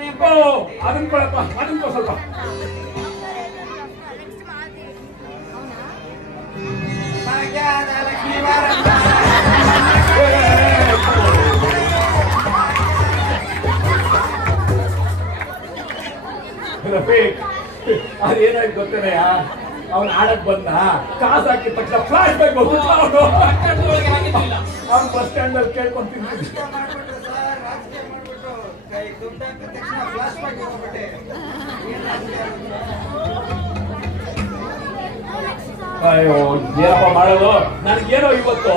ಅದನ್ನ ಕೊಡಪ್ಪ, ಅದನ್ನ ಕೊ ಸ್ವಲ್ಪ. ರಫೀಕ್, ಅದೇನಾಯ್ತು ಗೊತ್ತೇನೆಯಾ? ಅವ್ನು ಆಡಕ್ ಬಂದ, ಕಾಸು ಹಾಕಿದ ತಕ್ಷಣ ಫ್ಲಾಶ್ ಬ್ಯಾಕ್ ಬಂದ್ಬಿಟ್ಟು ಅವ್ನು ಬಸ್ ಸ್ಟ್ಯಾಂಡ್ ಅಲ್ಲಿ ಕೇಳ್ಕೊಂತೀನಿ. ಅಯ್ಯೋ ಏನಪ್ಪ ಮಾಡೋದು? ನನಗೇನೋ ಇವತ್ತು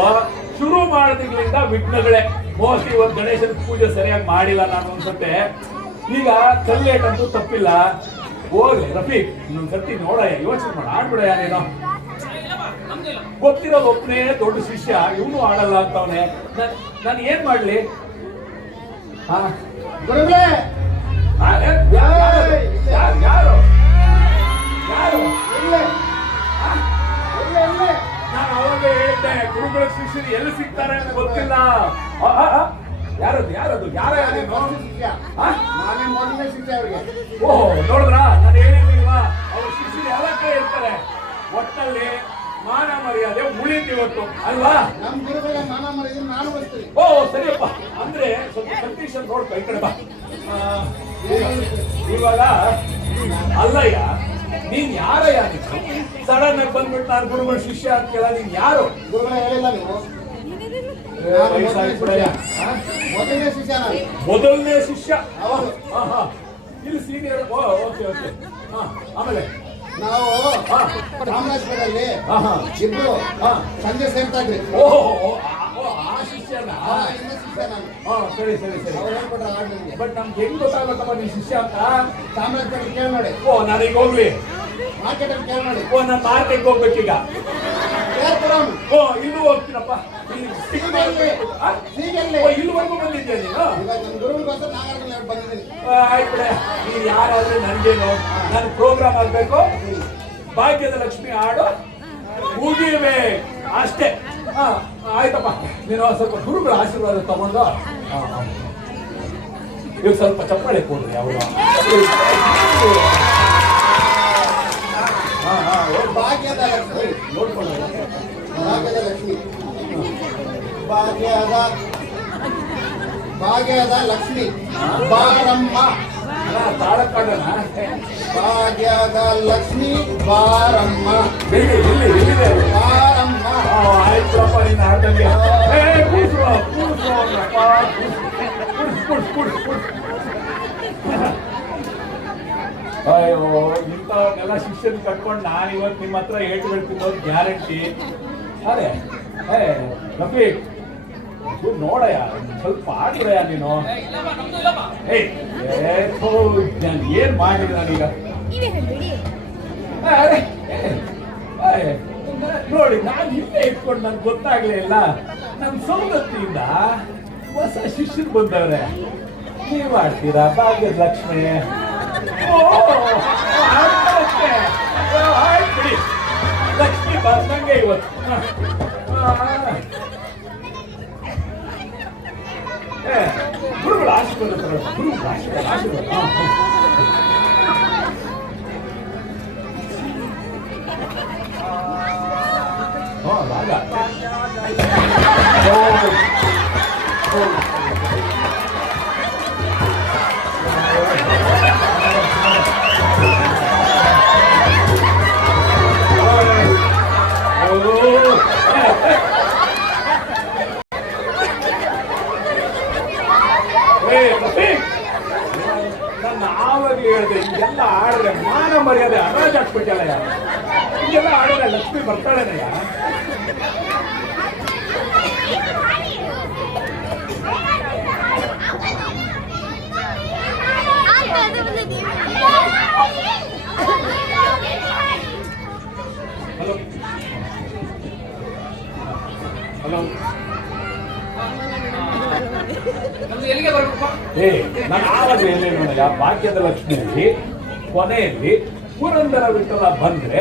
ಶುರು ಮಾಡೋದ್ರಿಂದ ವಿಘ್ನಗಳೇ. ಮೋಸ್ಟ್ಲಿ ಇವತ್ತು ಗಣೇಶನ ಪೂಜೆ ಸರಿಯಾಗಿ ಮಾಡಿಲ್ಲ ನಾನು ಅನ್ಸುತ್ತೆ. ಈಗ ಕಲ್ಲೇಟ್ ಅಂತೂ ತಪ್ಪಿಲ್ಲ. ಹೋಗ್ಲಿ ರಫೀಕ್, ಇನ್ನೊಂದ್ಸರ್ತಿ ನೋಡಯ್ಯ, ಯೋಚನೆ ಮಾಡ, ಆಡ್ಬಿಡಯ್ಯ ನೀನು. ಗೊತ್ತಿರೋದು ಒಬ್ಬನೇ ದೊಡ್ಡ ಶಿಷ್ಯ, ಇವನು ಆಡಲ್ಲ ಅಂತವನೆ. ನಾನು ಏನ್ ಮಾಡ್ಲಿ? ಯಾರು ನಾನು ಅವಾಗ ಹೇಳಿದ್ದೆ, ಗುರುಗಳ ಶಿಷ್ಯರು ಎಲ್ಲಿ ಸಿಗ್ತಾರೆ ಅಂತ ಗೊತ್ತಿಲ್ಲ. ಯಾರದು ಯಾರದು ಯಾರ ನಾನೇ ಮೊದಲನೇ ಶಿಷ್ಯ ಅವ್ರಿಗೆ. ಓಹೋ, ನೋಡಿದ್ರ? ನಾನು ಹೇಳಿರ್ಲಿಲ್ವಾ? ಅವ್ರ ಶಿಷ್ಯರು ಎಲ್ಲ ಕಡೆ ಇರ್ತಾರೆ. ಒಟ್ಟಲ್ಲಿ ಮಾನ ಮರ್ಯಾದೆ ಉಳಿತು ಇವತ್ತು ಅಲ್ವಾ? ನಮ್ ಗುರುಗಳ ಮಾನ ಮರ್ಯಾದೆ ನಾನು ಬರ್ತೀನಿ. ಓ ಸರಿಯಪ್ಪ, ಅಂದ್ರೆ ಸ್ವಲ್ಪ ಕಂಡೀಷನ್ ನೋಡ್ಕೊ, ಈ ಕಡೆ ಬಾ. ಇವಾಗ ಅಲ್ಲಯ್ಯ, ನೀನ್ ಯಾರಯ್ಯ? ನೀನು ಸಡನ್ ಆಗಿ ಬಂದ್ಬಿಟ್ಟು ನಾನು ಗುರುಗಳ ಶಿಷ್ಯ ಅಂತ ಕೇಳ. ನೀನ್ ಯಾರು? ಗುರುಗಳ ಹೇಳಿಲ್ಲ ನೀವು? ಮೊದಲನೇ ಶಿಷ್ಯ ನಾನು. ಮೊದಲನೇ ಶಿಷ್ಯ? ಹೌದು. ಇಲ್ಲಿ ಸೀನಿಯರ್. Okay okay. ಆಮೇಲೆ ನಾವು ಚಾಮರಾಜಪೇಟೆಯಲ್ಲಿ ಇಬ್ರು ಸಂಜೆ ಸೇರ್ತಾ ಇದ್ರಿ. ಓಹೋ, ಆ ಶಿಷ್ಯನ? ಶಿಷ್ಯ ನಾನು. ಸರಿ ಸರಿ ಸರಿ. ಅವ್ರು ಹೇಳ್ಕೊಟ್ರೆ ಆಡ್ಲಿಕ್ಕೆ. ಬಟ್ ನಮ್ಗೆ ಹೆಂಗ್ ಗೊತ್ತಾಗತ್ತಪ್ಪ ನೀನ್ ಶಿಷ್ಯ ಅಂತ? ಚಾಮರಾಜಪೇಟೆ ಕೇಳಿ ನೋಡಿ. ಓ, ನಾನೀಗ ಹೋಗ್ಲಿ ಮಾರ್ಕೆಟ್ ಅಲ್ಲಿ ಕೇಳಿ ನೋಡಿ. ಓ, ನಾನು ಮಾರ್ಕೆಟ್ಗೆ ಹೋಗ್ಬೇಕೀಗ. ಓ, ಇಲ್ಲೂ ಹೋಗ್ತೀನಪ್ಪ. ಇಲ್ಲಿವರೆಗೂ ಬಂದಿದ್ದೆ ನೀನು? ಆಯ್ತು, ನೀನ್ ಯಾರಾದ್ರೆ ನನ್ಗೇನು, ನನ್ ಪ್ರೋಗ್ರಾಮ್ ಆಗ್ಬೇಕು, ಭಾಗ್ಯದ ಲಕ್ಷ್ಮಿ ಹಾಡು ಮುಗಿಬೇಕು ಅಷ್ಟೇ. ಆಯ್ತಪ್ಪ, ನೀನು ಸ್ವಲ್ಪ ಗುರುಗಳ ಆಶೀರ್ವಾದ ತಗೊಂಡು ಇವಾಗ ಸ್ವಲ್ಪ ಚಪ್ಪಾಳೆ ಕೊಡ್ರಿ. ಅವರು ಭಾಗ್ಯದ ಲಕ್ಷ್ಮಿ ನೋಡ್ಕೊಂಡು ಭಾಗ್ಯದ ಲಕ್ಷ್ಮಿ ಭಾಗ್ಯದ ಲಕ್ಷ್ಮಿ ಬಾರಮ್ಮ. ತಾಳಕಾಡನ ಭಾಗ್ಯದ ಲಕ್ಷ್ಮಿ ಬಾರಮ್ಮ ಬಾರಮ್ಮ. ಆಯ್ತಪ್ಪ, ನೀನು ಆಡ್ದಂಗೆ. ಅಯ್ಯೋ, ಇಂಥವ್ರನ್ನೆಲ್ಲ ಶಿಷ್ಯನ್ ಕಟ್ಕೊಂಡು ನಾನು ಇವತ್ತು ನಿಮ್ಮ ಹತ್ರ ಏಟು ಹೇಳ್ತಿದ್ದವ್ರು ಗ್ಯಾರಂಟಿ. ಅದೇ ರಫೀಕ್, ನೋಡಯ್ಯ, ಸ್ವಲ್ಪ ಆಡ್ಬಿಡಯ್ಯ ನೀನು. ನಾನು ಏನ್ ಮಾಡಿದೆ ನಾನೀಗ? ನೋಡಿ, ನಾನು ಇಲ್ಲೇ ಇಟ್ಕೊಂಡು ನನ್ಗೆ ಗೊತ್ತಾಗ್ಲೇ ಇಲ್ಲ. ನಮ್ ಸೌದತ್ತಿಯಿಂದ ಹೊಸ ಶಿಷ್ಯರು ಬಂದವ್ರೆ. ನೀವ್ ಆಡ್ತೀರಾ ಭಾಗ್ಯದ ಲಕ್ಷ್ಮಿ? ಆಯ್ತು ಬಿಡಿ, ಲಕ್ಷ್ಮಿ ಬಂದಂಗೆ ಇವತ್ತು. ಗುರುಗಳ ಆಶೀರ್ವಾದ, ಗುರುಗಳ ಆಶೀರ್ವಾದ. ನನ್ನ ಆವಾಗ ಹೇಳಿದೆ, ಹಿಂಗೆಲ್ಲ ಆಡಿದ್ರೆ ಮಾನ ಮರ್ಯಾದೆ ಅರಾಜ್ ಹಾಕ್ಬಿಟ್ಟಲ್ಲ. ಹಿಂಗೆಲ್ಲ ಆಡಿದ್ರೆ ಲಕ್ಷ್ಮಿ ಬರ್ತಾಳೇನಯ್ಯ? ಹಲೋ ಹಲೋ, ನಾನು ಆವಾಗಲೇ ಹೇಳಿ ನೋಡಯ್ಯ, ಭಾಗ್ಯದ ಲಕ್ಷ್ಮಿಯಲ್ಲಿ ಕೊನೆಯಲ್ಲಿ ಪುರಂದರ ವಿಠಲ ಬಂದ್ರೆ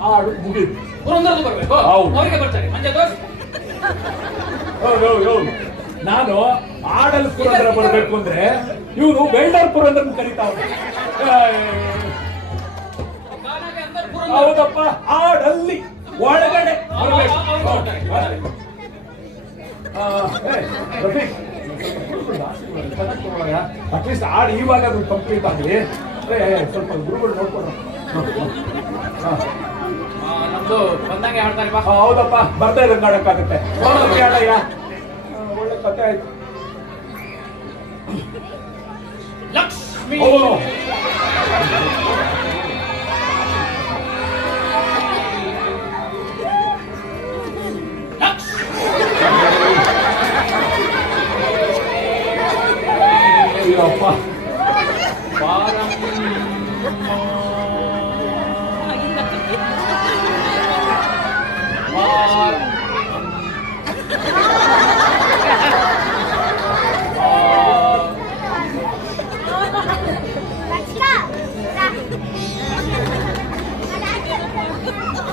ಹಾಡು ಮುಗಿದು ಪುರಂದರದು ಬರ್ಬೇಕು. ಹೌದು, ಅವರಿಗೆ ಬರ್ತಾರೆ. ನಾನು ಆಡಲ್ ಪುರಂದರ ಬರ್ಬೇಕು ಅಂದ್ರೆ ಇವನು ವೆಲ್ಡರ್ ಪುರಂದರ್ ಕರೀತಾವ. ಹೌದಪ್ಪ, ಆಡಲ್ಲಿ ಒಳಗಡೆ ಅಟ್ಲೀಸ್ಟ್ ಆಡ್ ಇವಾಗ ಅದು ಕಂಪ್ಲೀಟ್ ಆಗಲಿ. ಸ್ವಲ್ಪ ಗುರುಗಳು ನೋಡ್ಕೊಂಡು ನಮ್ದು ಬಂದಂಗೆ ಹಾಡ್ತಾರೆ ಬಾ. ಹೌದಪ್ಪ, ಬರ್ತಾ ಇರೋದು ಮಾಡಕ್ಕಾಗುತ್ತೆ. ಆಡಯ್ಯ, ಒಳ್ಳೆ ಕಥೆ ಆಯ್ತು. ಲಕ್ಷ್ಮೀ ಅಯ್ಯಪ್ಪ,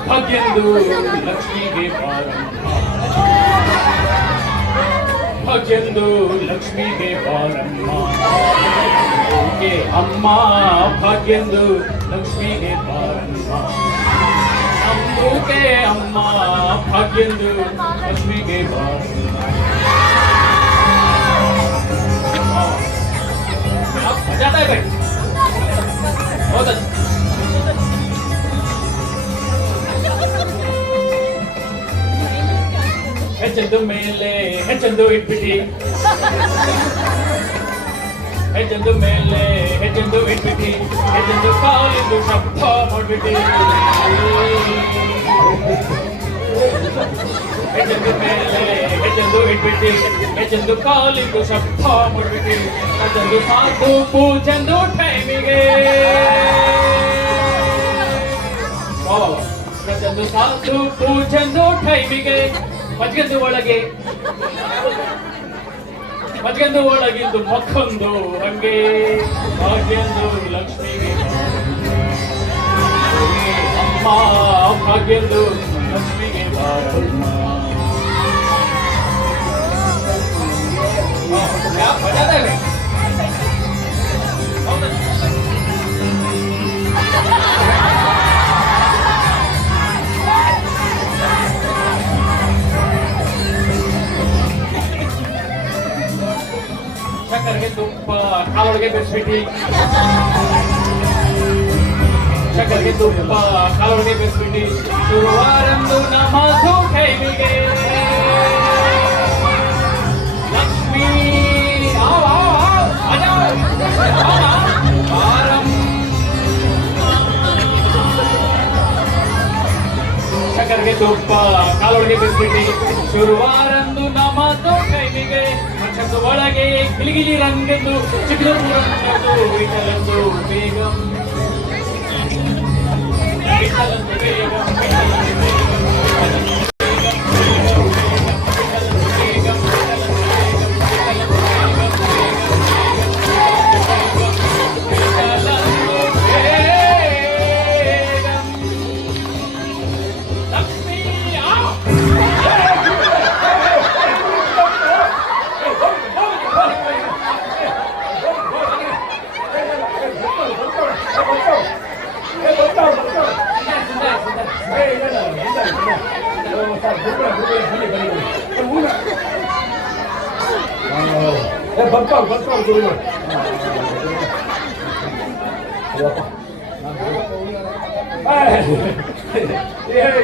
ಭಾಗ್ಯಂದು ಲಕ್ಷ್ಮಿಗೆ ಭಾಗ್ಯಂದು ಲಕ್ಷ್ಮಿಗೆ ಬಾರಮ್ಮ ಓಕೆ ಅಮ್ಮ ಭಾಗ್ಯಂದು ಲಕ್ಷ್ಮಿಗೆ ಬಾರಮ್ಮ ನಮ್ಮೂಕೆ ಅಮ್ಮ ಭಾಗ್ಯಂದು ಲಕ್ಷ್ಮಿಗೆ ಬಾರಮ್ಮ ಬಜಾತಾ ಇದೆ ಹೌದಾ ಹೆಚ್ಚಂದು ಮೇಲೆ ಹೆಚ್ಚಂದು ಇಟ್ಬಿಟ್ಟಿ ಹೆಚ್ಚಂದು ಮೇಲೆ ಹೆಚ್ಚಂದು ಇಟ್ಬಿಟ್ಟಿ ಹೆಚ್ಚಂದು ಕಾಲಿಂದು ಶಬ್ದ ಮಾಡ್ಬಿಟ್ಟಿ ಹೆಚ್ಚಂದು ಮೇಲೆ ಹೆಚ್ಚಂದು ಇಟ್ಬಿಟ್ಟಿ ಹೆಚ್ಚಂದು ಕಾಲಿಂದು ಶಬ್ದ ಮಾಡ್ಬಿಟ್ಟಿ ಹೆಚ್ಚಂದು ಸಾಕು ಪೂಜಂದು ಟೈಮಿಗೆ ಹೆಚ್ಚಂದು ಸಾಕು ಪೂಜಂದು ಟೈಮಿಗೆ ಮಜ್ಗಂದು ಒಳಗಿಂದು ಮತ್ತೊಂದು ಹಂಗೆ ಭಾಗ್ಯಂದು ಲಕ್ಷ್ಮಿಗೆ ಅಮ್ಮ ಭಾಗ್ಯಂದು ಲಕ್ಷ್ಮಿಗೆ ಬಾರಮ್ಮ ಚಕ್ಕರ್ಗೆ ತುಪ್ಪ ಕಾಲೊಳಗೆ ಬೆರೆಸ್ಬಿಟ್ಟು ಚಕ್ಕರ್ಗೆ ತುಪ್ಪ ಕಾಲೊಳಗೆ ಬೆರೆಸ್ಬಿಟ್ಟು ಶುರುವಾರಂದು ನಮದು ಕೈವಿಗೆ ಲಕ್ಷ್ಮೀ ಚಕ್ಕರ್ಗೆ ತುಪ್ಪ ಕಾಲೊಳಗೆ ಬೆರೆಸ್ಬಿಟ್ಟು ಶುರುವಾರಂದು ನಮದು ಕೈವಿಗೆ ಒಳಗೆ ಗಿಲಿಗಿಲಿ ರಂಗೆಂದು ಚಿಕ್ಕದು ವಿಠಲಂದು ಬೇಗಂ ವಿಠಲಂದು ಬೇಗಂ ಬರ್ತಾವ ಗುರುಗಳು.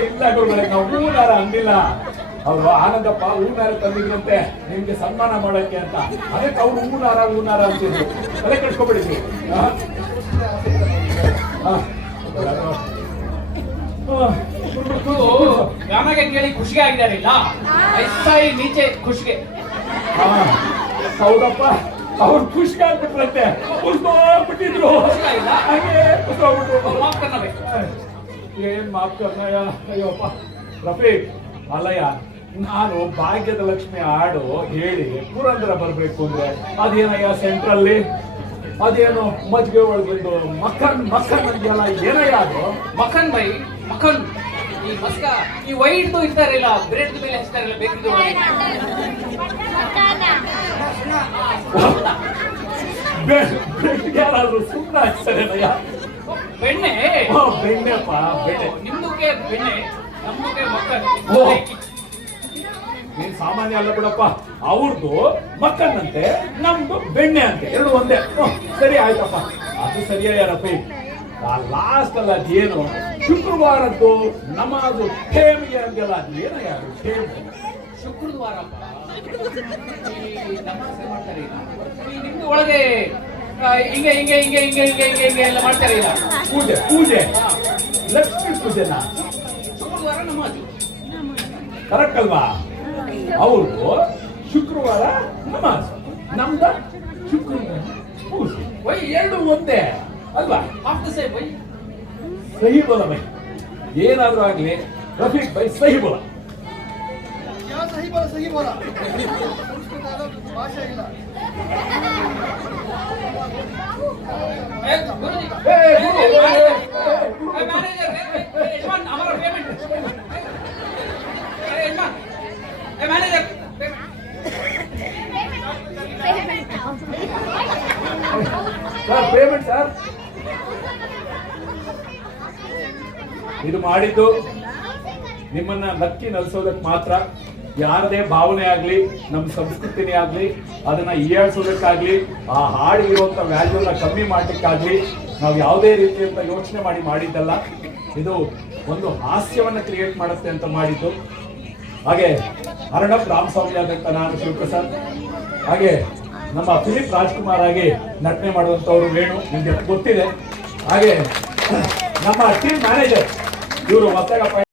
ಇಲ್ಲ ಗುರುಗಳೇ, ನಾವು ಹೂನಾರ ಅಂದಿಲ್ಲ. ಅವ್ರು ಆನಂದಪ್ಪ ಹೂನಾರ ತಂದಿದ್ರಂತೆ ನಿಮ್ಗೆ ಸನ್ಮಾನ ಮಾಡಕ್ಕೆ ಅಂತ, ಅದಕ್ಕೆ ಅವ್ರು ಹೂನಾರ ಅಂತಿದ್ರು. ಅದೇ ಕಟ್ಕೊಬಿಡಿದ್ವಿ. ಗಾನಗೆ ಕೇಳಿ ಖುಷಿಗೆ ಆಗಿದಾರಿಲ್ಲ ಐಸಾಯಿ ನೀಚೆ ಖುಷಿಗೆ. ಹೌದಪ್ಪ, ಅವ್ರು ಖುಷಿ ಆಗ್ಬಿಟ್ರಂತೆ, ಕುಸ್ಕೊಂಡ್ಬಿಟ್ಟಿದ್ರು. ಹಾಗೆ ಏನ್ ಮಾಫ್ ಕರ್ನಯ್ಯ. ಅಯ್ಯೋಪ್ಪ ರಫೀಕ್, ಅಲ್ಲಯ್ಯ, ನಾನು ಭಾಗ್ಯದ ಲಕ್ಷ್ಮಿ ಹಾಡು ಹೇಳಿ ಪುರಂದರ ಬರ್ಬೇಕು ಅಂದ್ರೆ ಅದೇನಯ್ಯ ಸೆಂಟ್ರಲ್ಲಿ ಅದೇನು ಮಜ್ಜಿಗೆ ಒಳಗಿಂದು ಮಕ್ಕನ್ ಅಂದ್ಯಲ್ಲ, ಏನಯ್ಯ ಅದು? ಮಖನ್ ಬೈ ಮಖನ್. ಈ ಮಸ್ಕ ಈ ವೈಟ್ ಇರ್ತಾರಿಲ್ಲ, ಬ್ರೆಡ್ ಮೇಲೆ ಹಚ್ತಾರಿಲ್ಲ ಬೇಕಿದ್ದು ಯಾರಾದ್ರೂ ಸುಮ್ಮನೆ ಹಾಕ್ತಾರೇನಯ್ಯ? ಬೆಣ್ಣೆ ಬೆಣ್ಣೆಪ್ಪ ಬೆಣ್ಣೆ. ನಿಮ್ದಕ್ಕೆ ಬೆಣ್ಣೆ ನಮ್ದಕ್ಕೆ ಮಕ್ಕಳು. ಓ. ನೀನ್ ಸಾಮಾನ್ಯ ಅಲ್ಲ ಬಿಡಪ್ಪ. ಅವ್ರದ್ದು ಮಕ್ಕಳಂತೆ ನಮ್ದು ಬೆಣ್ಣೆ ಅಂತೆ, ಎರಡು ಒಂದೇ. ಸರಿ ಆಯ್ತಪ್ಪ, ಅದು ಸರಿಯಾರಪ್ಪ. ಲಾಸ್ಟ್ ಅಲ್ಲ ಅದೇನು ಶುಕ್ರವಾರದ್ದು ನಮಾಜು ಠೇಮಿಗೆ ಅಂತೆಲ್ಲ ಅದೇನ ಯಾರು ಠೇಮ್ ಶುಕ್ರವಾರ ನಮಾಜ್ ಮಾಡ್ತಾರೆ ಈಗ. ಈ ನಿಮ್ದು ಒಳಗೆ ಹಿಂಗೆ ಹಿಂಗೆ ಹಿಂಗೆ ಹಿಂಗೆ ಹಿಂಗೆ ಹಿಂಗೆ ಹಿಂಗೆ ಎಲ್ಲ ಮಾಡ್ತಾರೆ ಈಗ. ಪೂಜೆ ಪೂಜೆ ಲಕ್ಷ್ಮೀ ಪೂಜೆನ ಶುಕ್ರವಾರ ನಮಾಜು ಕರೆಕ್ಟ್ ಅಲ್ವಾ? ಅವ್ರದ್ದು ಶುಕ್ರವಾರ ನಮಾಜ್, ನಮ್ದ ಶುಕ್ರವಾರ ಪೂಜೆ. ವೈ ಎರಡು ಒಂದೇ ಅಲ್ವಾ? Half the same by. ಸಹಿ ಬೋಲ ಬೈ, ಏನಾದ್ರೂ ಆಗ್ಲಿ ರಫೀಕ್ ಬೈ ಸಹಿ ಬೋಲ. ಸಹಿ ಬೋಲ ಭಾಷೆ ಇಲ್ಲ. ಏ, ಗುರುಜಿ. ಏ, ಗುರು, ಏ, ಏ, ಏ, ಮ್ಯಾನೇಜರ್, ಯಜಮಾನ್, ಅವರ ಪೇಮೆಂಟ್. ಯಜಮಾನ್, ಏ ಮ್ಯಾನೇಜರ್, ಸರ್ ಪೇಮೆಂಟ್ ಸರ್. ಇದು ಮಾಡಿದ್ದು ನಿಮ್ಮನ್ನ ನಕ್ಕಿ ನಲ್ಸೋದಕ್ಕೆ ಮಾತ್ರ. ಯಾರದೇ ಭಾವನೆ ಆಗ್ಲಿ, ನಮ್ಮ ಸಂಸ್ಕೃತಿನೇ ಆಗ್ಲಿ, ಅದನ್ನ ಹೀಯಾಳಿಸೋದಕ್ಕಾಗ್ಲಿ, ಆ ಹಾಡಿಗಿರುವಂತ ವ್ಯಾಲ್ಯೂನ ಕಮ್ಮಿ ಮಾಡ್ಲಿಕ್ಕಾಗ್ಲಿ ನಾವು ಯಾವುದೇ ರೀತಿಯಂತ ಯೋಚನೆ ಮಾಡಿದ್ದಲ್ಲ. ಇದು ಒಂದು ಹಾಸ್ಯವನ್ನ ಕ್ರಿಯೇಟ್ ಮಾಡುತ್ತೆ ಅಂತ ಮಾಡಿದ್ದು. ಹಾಗೆ ಅರ್ಣಬ್ ರಾಮಸ್ವಾಮಿ ಆದಂತ ನಾನು ಶಿವಪ್ರಸಾದ್, ಹಾಗೆ ನಮ್ಮ ಫಿಲಿಪ್ ರಾಜ್ಕುಮಾರ್ ಆಗಿ ನಟನೆ ಮಾಡುವಂತವ್ರು ವೇಣು, ನಿಮ್ಗೆ ಗೊತ್ತಿದೆ. ಹಾಗೆ ನಮ್ಮ ಟೀಮ್ ಮ್ಯಾನೇಜರ್ ಇವರು ಹೊಸಗಪ್ಪ